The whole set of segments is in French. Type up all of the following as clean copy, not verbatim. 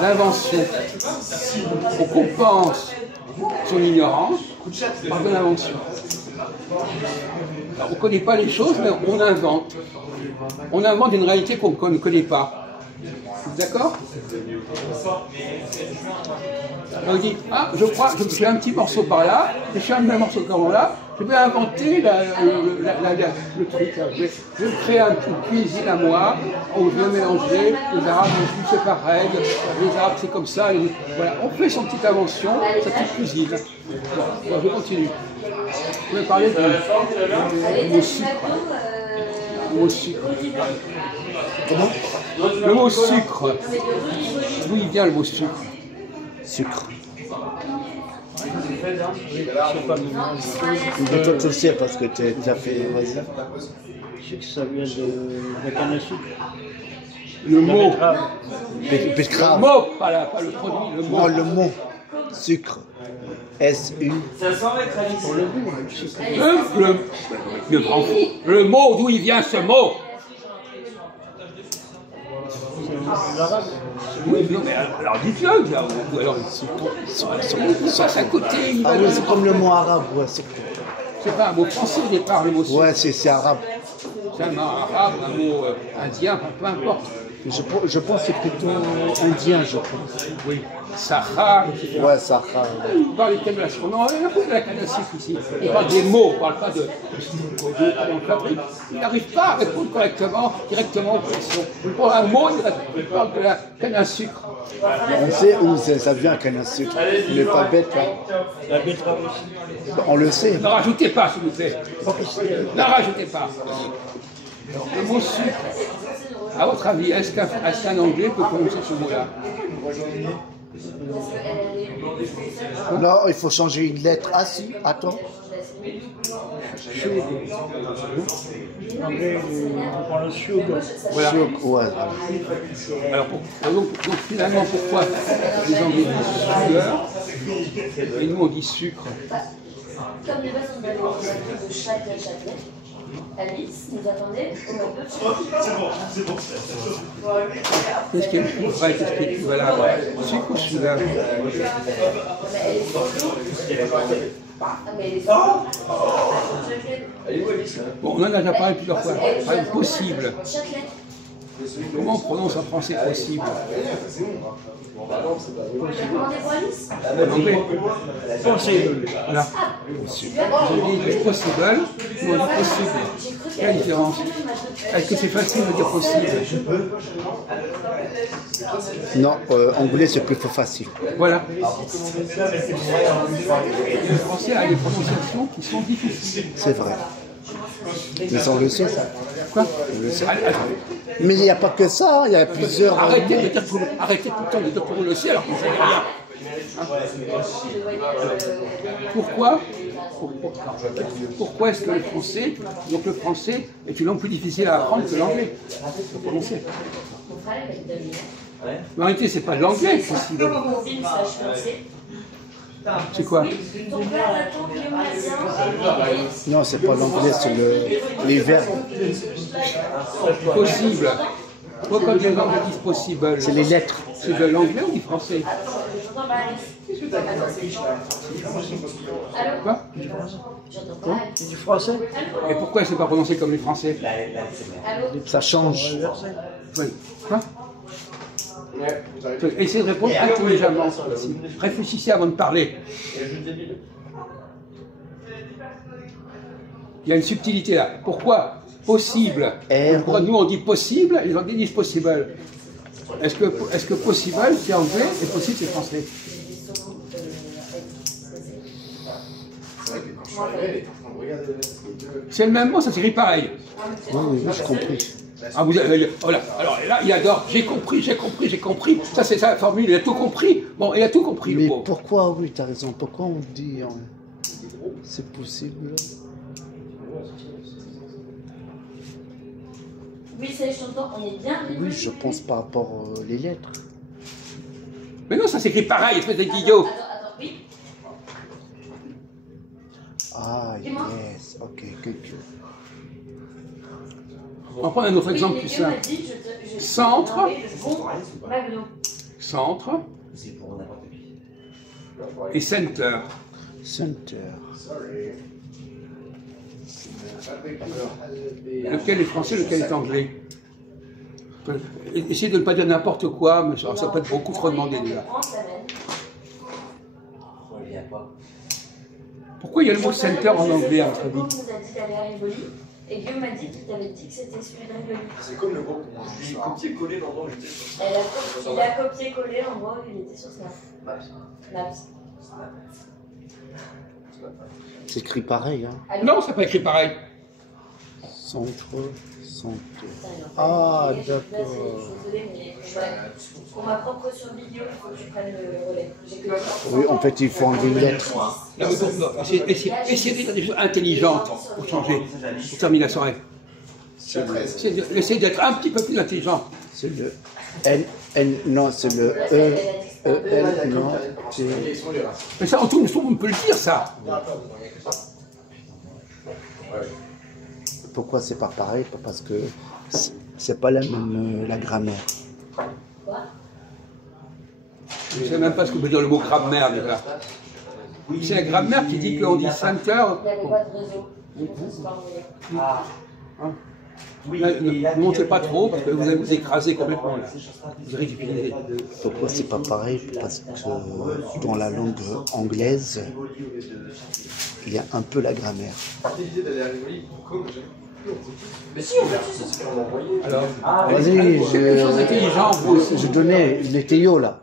L'invention. On compense son ignorance par de l'invention. On ne connaît pas les choses, mais on invente. On invente une réalité qu'on ne connaît pas. D'accord? On dit, ah, je crois, je fais un petit morceau par là, je fais un même morceau comme là, je vais inventer le truc. Là. Je vais créer une cuisine à moi, où je vais mélanger, les Arabes c'est pareil, les Arabes c'est comme ça, voilà. On fait son petite invention, sa petite cuisine. Bon, je continue. Je vais parler du mot sucre. Le mot sucre. Comment? Le mot sucre. D'où il vient le mot sucre? Sucre. Mais toi tu le sais parce que tu as fait. Vas-y. Je sais que ça vient de la canne à sucre. Le mot. Betterave. Le mot, pas le produit, le mot. Non, le mot. Sucre. S-U. Ça sent être à pour le goût. Le mot, d'où il vient ce mot? Oui, non, mais alors dites-le, ou alors il passe à côté. Ah oui, c'est comme le mot arabe, ouais, c'est cool. C'est pas un mot français au départ, le mot sucre. Ouais, c'est arabe. C'est un mot arabe, un mot indien, peu importe. Je pense que c'est plutôt indien, je pense. Oui, Sahara, etc. Ouais, Sahara. On parle des thèmes de la chance. Non, on a pas de la canne à sucre ici. On parle des mots, on ne parle pas de. Il n'arrive pas à répondre correctement, directement aux questions. Pour un mot, il parle de la canne à sucre. On sait où ça vient, canne à sucre. On n'est pas bête, hein. La betterave aussi. On le sait. Ne rajoutez pas, s'il vous plaît. Ne rajoutez pas. Le mot sucre. À votre avis, est-ce qu'un Anglais peut prononcer ce mot-là? Non, il faut changer une lettre. Ah si, attends. Anglais, on prend le sugar. Voilà. Ouais. Alors, donc finalement, pourquoi les Anglais disent sugar et nous on dit sucre? Comme les bases sont de chaque châtelet, Alice nous attendait au mode de Qu'est-ce qui est le plus vrai, qu'est-ce qui est le plus valable? Sucre ou sugar? Bon, on en a déjà parlé plusieurs fois. Par exemple, possible. Comment on prononce en français possible? En anglais. Possible. Voilà. Je dis possible, nous on dit possible. Quelle différence? Est-ce que c'est facile de dire possible? Non, anglais c'est plus facile. Voilà. Le français a des prononciations qui sont difficiles. C'est vrai. Mais on le sait, ça. Quoi? On le sait. Attends. Mais il n'y a pas que ça, il y a plusieurs. Arrêtez tout le temps de dire qu'on le sait alors qu'on ne sait rien. Pourquoi est-ce que le français, donc le français est une langue plus difficile à apprendre que l'anglais? Faut prononcer. Mais en réalité, c'est pas l'anglais qui est possible. C'est quoi? Non, c'est pas l'anglais, c'est les verbes. Possible. Pourquoi quand les Anglais disent possible? C'est les lettres. C'est de l'anglais ou du français? Quoi? Du français. Et pourquoi c'est pas prononcé comme les Français? Ça change. Oui. Quoi? Essayez de répondre intelligemment. Réfléchissez avant de parler. Il y a une subtilité là. Pourquoi possible? Pourquoi nous on dit possible, les Anglais disent possible? Est-ce que possible c'est anglais et possible c'est français? C'est le même mot, ça s'écrit pareil. Oui, j'ai compris. Ah, vous avez, voilà. Alors là, il adore. J'ai compris. Ça, c'est sa formule. Il a tout compris. Bon, il a tout compris. Mais le pauvre. pourquoi, oui, tu as raison. Pourquoi on dit c'est possible? Oui, c'est je t'entends, on est bien. Oui, je pense par rapport aux lettres. Mais non, ça s'écrit pareil, espèce de guillot. Attends, oui. Ah, yes. Ok, good. On va prendre un autre exemple plus simple. Centre. Centre. Et center. Center. Lequel est français, lequel est anglais? Essayez de ne pas dire n'importe quoi, mais ça peut être beaucoup trop demandé déjà. Pourquoi il y a le mot center en anglais, à votre avis? Guillaume nous a dit d'aller à Rivoli, et Guillaume m'a dit qu'il t'avait dit que c'était celui de Rivoli. C'est comme le groupe, je l'ai copié-collé l'endroit où j'étais sur. Il a copié-collé l'endroit où il était sur Snap. Snaps. C'est écrit pareil, hein. Non, c'est pas écrit pareil. Centre, centre. Ah, d'accord. Je suis désolée, mais pour ma propre survie, Guillaume, il faut que je prenne le relais. Oui, en fait, il faut enlever une lettre. Essayez de dire des choses intelligentes pour changer, pour terminer la soirée. Essayez d'être un petit peu plus intelligent. C'est le N, non, c'est le L, non. Mais ça, en tout, on peut le dire, ça. Pourquoi c'est pas pareil? Parce que c'est pas la même la grammaire. Je ne sais même pas ce que veut dire le mot grammaire déjà. C'est la grammaire qui dit qu'on dit center. Il n'y avait pas de réseau. Oui, ne montez pas trop parce que vous allez vous écraser complètement là. Vous ridiculisez. Pourquoi c'est pas pareil? Parce que dans la langue anglaise, il y a un peu la grammaire. Alors, vas-y, quelque chose d'intelligent, vous aussi. je donnais les théos là.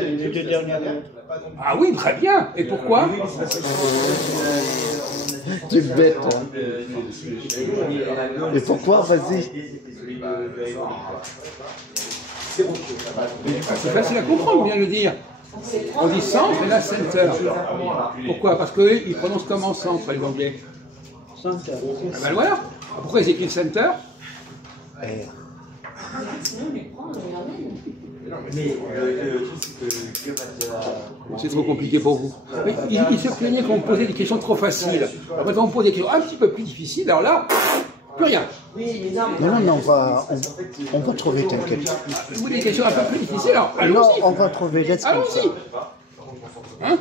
Les deux dernières lettres. Ah oui, très bien. Et pourquoi? Tu es bête. Hein. Et pourquoi? Vas-y. C'est facile à comprendre, bien le dire. On dit centre et là center. Pourquoi? Parce qu'ils prononcent comment centre, les Anglais? Center. Ah ben voilà. Pourquoi ils écrivent center? Sinon, on les prend, on les ramène. Mais le truc, c'est que Guillaume a déjà. C'est trop compliqué pour vous. Mais il se plaignait qu'on me posait des questions trop faciles. Maintenant, on me pose des questions un petit peu plus difficiles, alors là, plus rien. Non, on va trouver, t'inquiète. Vous voulez des questions un peu plus difficiles, alors Non, allons-y. on va trouver, laisse comme ça. Allons-y. Hein?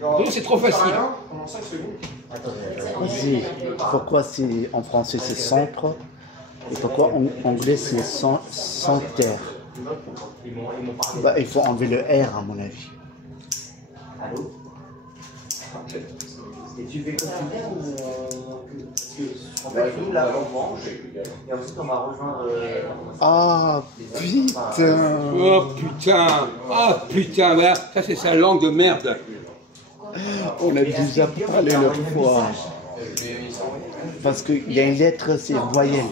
Donc c'est trop facile. Vas-y. Pourquoi en français c'est centre et pourquoi en anglais c'est center? Bah, il faut enlever le R à mon avis. Allô? Et tu fais comme tu dis parce que en fait, nous là on mange et ensuite on va rejoindre. Ah putain! Oh putain! Ah putain, voilà, ça c'est sa langue de merde. On a déjà parlé l'autre fois. Parce qu'il y a une lettre, c'est voyelle.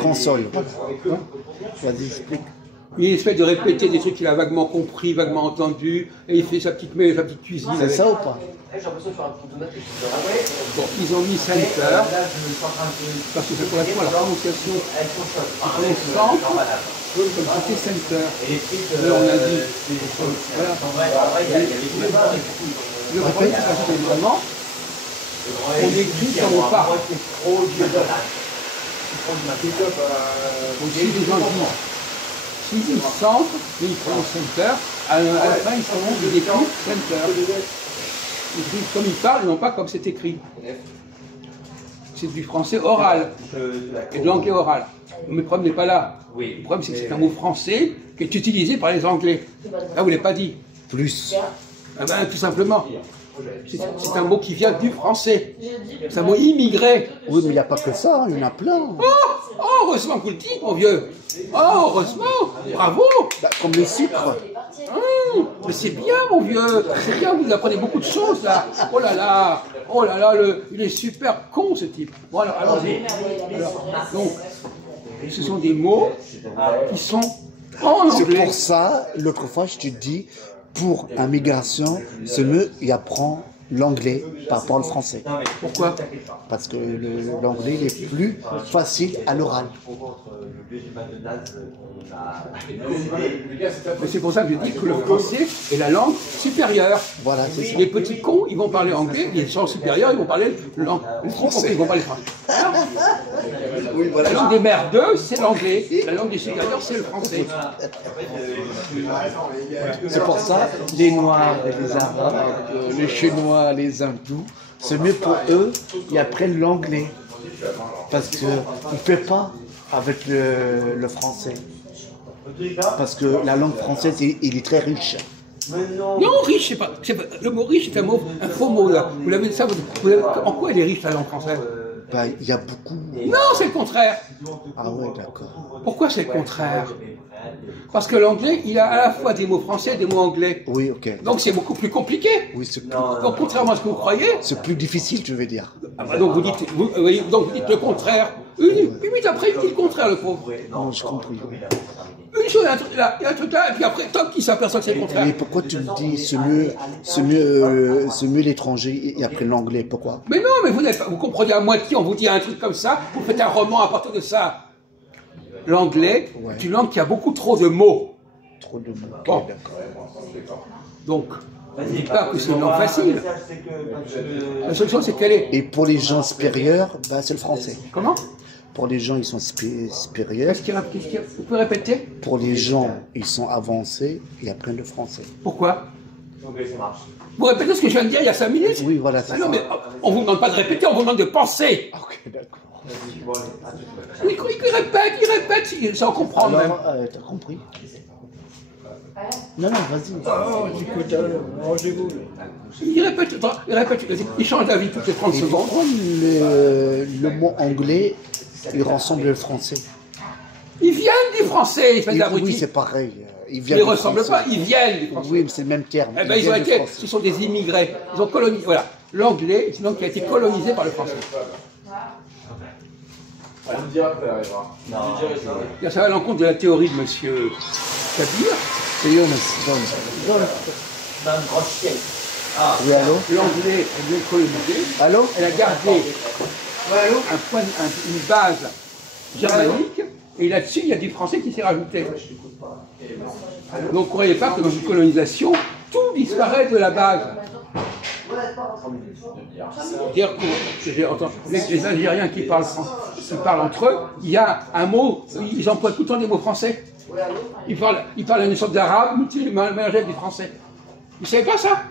Console. Vas-y, explique. Il essaie de répéter des trucs qu'il a vaguement compris, vaguement entendu, et il fait sa petite cuisine. C'est ça ou pas? Bon, ils ont mis center, parce que c'est correspond à la prononciation. Ils prononcent centre, comme c'était center. Mais on a dit, voilà. Le problème, c'est que vraiment, on écrit comme on parle. Aussi, les gens disent, s'ils disent centre, mais ils prononcent center, à la fin, ils prononcent des écrits center. Ils écrivent comme ils parlent, non pas comme c'est écrit. C'est du français oral et de l'anglais oral. Mais le problème n'est pas là. Le problème, c'est que c'est un mot français qui est utilisé par les Anglais. Là, vous ne l'avez pas dit. Plus. Ah ben, tout simplement. C'est un mot qui vient du français. C'est un mot immigré. Oui, mais il n'y a pas que ça, il y en a plein. Oh, heureusement que vous le dites, mon vieux. Oh, heureusement. Bravo. Bah, comme le sucre. Mais c'est bien, mon vieux. C'est bien, vous apprenez beaucoup de choses, là. Oh là là, il est super con, ce type. Bon, alors, allons-y. Donc, ce sont des mots qui sont en C'est anglais. pour ça, l'autre fois, je te dis, pour immigration, c'est mieux, il apprend l'anglais par rapport au français. Pourquoi? Parce que l'anglais est plus facile à l'oral. Mais c'est pour ça que je dis que le français est la langue supérieure. Voilà, c'est ça. Les petits cons, ils vont parler anglais, les gens supérieurs, ils vont parler le français. Ils vont parler français. Oui, voilà. La langue des merdeux, c'est l'anglais. La langue des supérieurs, c'est le français. C'est pour ça les Noirs, les Arabes, les Chinois, les Hindous, c'est mieux pour eux, ils apprennent l'anglais. Parce qu'ils ne peuvent pas avec le français. Parce que la langue française, il est très riche. Non, riche, le mot riche, c'est un faux mot là. Vous l'avez ça, en quoi elle est riche la langue française? Bah, il y a beaucoup. Non, c'est le contraire. Ah ouais, d'accord. Pourquoi c'est le contraire? Parce que l'anglais, il a à la fois des mots français et des mots anglais. Oui, ok. Donc c'est beaucoup plus compliqué. Oui, c'est plus, Donc contrairement à ce que vous croyez, c'est plus difficile, je veux dire. donc vous dites le contraire. Une minute après, il dit le contraire, le pauvre. Non, j'ai compris. Une chose, il y a un truc là, et puis après, top, qui s'aperçoit que c'est le contraire. Mais pourquoi tu me dis c'est mieux l'étranger et après l'anglais? Pourquoi? Mais non, mais vous comprenez à moitié, on vous dit un truc comme ça, vous faites un roman à partir de ça. L'anglais, c'est une langue qui a beaucoup trop de mots. Trop de mots. Bon. Ok, d'accord. Donc, ne dites pas que c'est une langue facile. La seule chose, c'est qu'elle est. Et pour les gens supérieurs, bah, c'est le français. Comment? Pour les gens, ils sont supérieurs. Vous pouvez répéter? Pour les gens, ils sont avancés et apprennent le français. Pourquoi? Vous répétez ce que je viens de dire il y a 5 minutes? Oui, voilà, c'est ça. Non, mais on ne vous demande pas de répéter, on vous demande de penser. Ok, d'accord. Oui, il répète, sans comprendre même. Alors, t'as compris? Non, vas-y. Oh, écoute, alors, rangez-vous. Il répète, il change d'avis toutes les 30 Et secondes. pourquoi le mot anglais, il ressemble au français? Ils viennent du français, espèce d'abruti. Oui, c'est pareil. Ils Ils ne ressemblent pas, ils viennent du français. Oui, mais c'est le même terme. Eh ben, ils ont été, ce sont des immigrés. Ils ont colonisé. Voilà. L'anglais est une langue qui a été colonisée par le français. On me dira que ça arrivera. Non, Ça va à l'encontre de la théorie de M. Kabir. C'est Jonas. Oui, allô? L'anglais est bien colonisé. Allô? Elle a gardé une base germanique. Et là-dessus, il y a du français qui s'est rajouté. Donc, ne croyez pas que dans une colonisation, tout disparaît de la base. Dire que j'ai entendu les Algériens qui parlent entre eux, il y a un mot, ils emploient tout le temps des mots français. Ils parlent une sorte d'arabe, mélangé avec du français. Vous ne savez pas ça?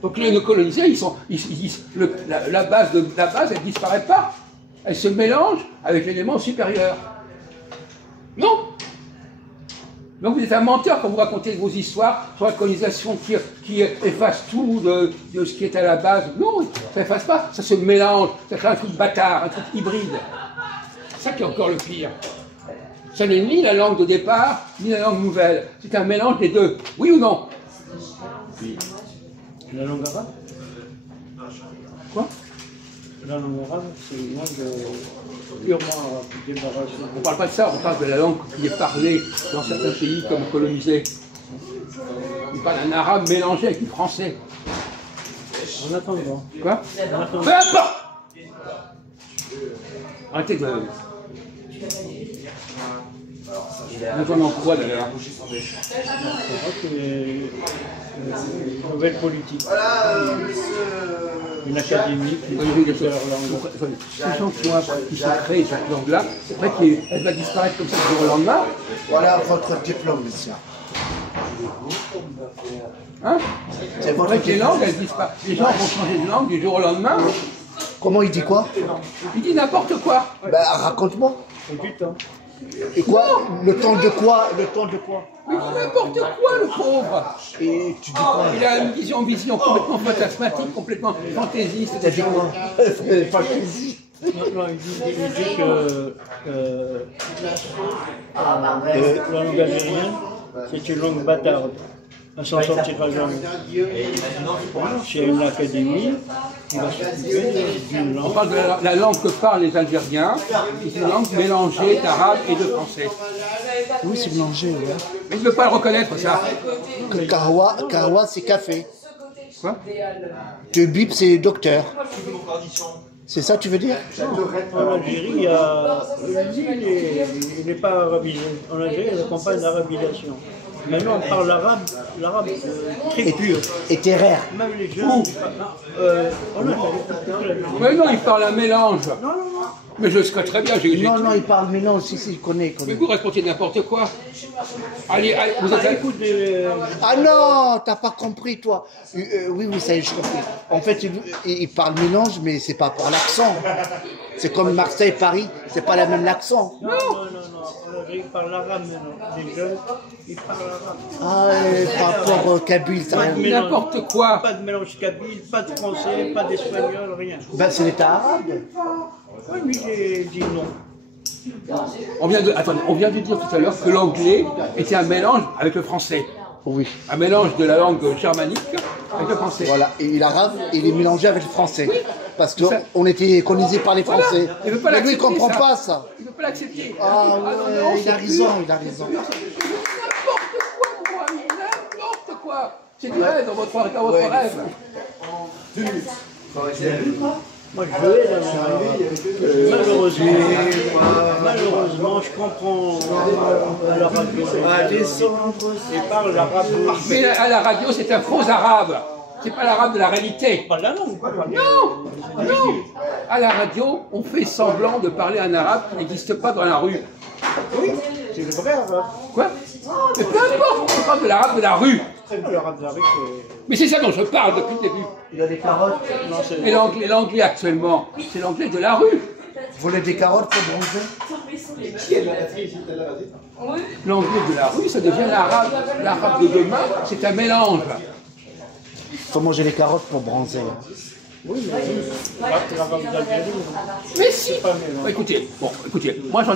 Donc les colonisés, la base, elle ne disparaît pas. Elle se mélange avec l'élément supérieur. Non? Donc vous êtes un menteur quand vous racontez vos histoires sur la colonisation qui efface tout de ce qui est à la base. Non, ça efface pas, ça se mélange, ça crée un truc bâtard, un truc hybride. C'est ça qui est encore le pire. Ça n'est ni la langue de départ, ni la langue nouvelle. C'est un mélange des deux. Oui ou non? Oui. La langue arabe? Quoi? La langue arabe, c'est une langue purement arabe, débarrassée. On ne parle pas de ça, on parle de la langue qui est parlée dans certains pays comme colonisés. On parle d'un arabe mélangé avec du français. En attendant. Quoi? En attendant. Peu importe! Arrêtez de... En attendant quoi d'ailleurs? C'est une nouvelle politique. Une académie qui fait leur langue. Ces gens qui sont créés cette langue-là, c'est vrai qu'elle va disparaître comme ça du jour au lendemain. Voilà votre diplôme, monsieur. Hein? C'est C'est votre vrai que les diplôme. langues, elles disparaissent. Les gens vont changer de langue du jour au lendemain. Comment il dit quoi? Il dit n'importe quoi. Ben, raconte-moi. C'est du temps. Et quoi? Le temps de quoi? Le temps de quoi? Il dit n'importe quoi, le pauvre. Et tu dis quoi? Il a une vision complètement fantasmatique, complètement fantaisiste. T'as dit quoi? Non, il dit que la langue algérienne, c'est une langue bâtarde. Elle s'en sortira jamais. S'il y a une académie, on va s'occuper d'une On langue. parle de la langue que parlent les Algériens, c'est une langue mélangée d'arabe et de français. Oui, c'est mélangé, ouais. Mais il ne veut pas le reconnaître, ça. Kahwa, c'est café. Quoi? Que bip, c'est docteur. C'est ça que tu veux dire? En Algérie, il y a. Lui, il n'est pas arabisé. En Algérie, il accompagne l'arabisation. Maintenant, on parle l'arabe très pur. Et terraire. Même les jeunes. En Algérie. Mais non, il parle un mélange. Non. Mais je le sais très bien. Non, il parle mélange, si, il connaît. Mais vous racontez n'importe quoi. Allez, vous êtes... Écoute, Ah non, t'as pas compris, toi. Oui, ça y est, je comprends. En fait, il parle mélange, mais c'est pas pour l'accent. C'est comme Marseille, Paris, c'est pas la même l'accent. non. En Algérie, ils parlent l'arabe maintenant. Les jeunes, ils parlent l'arabe. Ah, par rapport au Kabyle, ça rien. N'importe quoi. Pas de mélange kabyle, pas de français, pas d'espagnol, rien. Ben, c'est l'État arabe. Oui, mais j'ai dit non. On vient de dire tout à l'heure que l'anglais était un mélange avec le français. Oui. Un mélange de la langue germanique avec le français. Voilà, et l'arabe, il est mélangé avec le français. Parce qu'on était colonisé par les Français. Il veut pas Mais lui, il l'accepter, comprend ça. pas ça. Il ne veut pas l'accepter. Ah non, ouais, il a raison. N'importe quoi, mon ami, n'importe quoi. C'est du rêve dans votre rêve. Moi, je veux dans malheureusement, je comprends à la radio. Ils parlent l'arabe. Mais à la radio, c'est un faux arabe. C'est pas l'arabe de la réalité. Pas de la langue, quoi. Non. À la radio, on fait semblant de parler un arabe qui n'existe pas dans la rue. Oui, c'est vrai, arabe. Quoi? Mais peu importe, on parle de l'arabe de la rue. Très bien, l'arabe d'Arabie, Mais c'est ça dont je parle depuis le début. Il a des carottes. non, c'est... Et l'anglais actuellement, c'est l'anglais de la rue. Vous voulez des carottes pour bronzer? L'anglais de la rue, ça devient l'arabe. L'arabe de demain, c'est un mélange. Faut manger les carottes pour bronzer. Oui, mais l'arabe d'Algérie, Mais si. pas mélange. Écoutez, moi j'en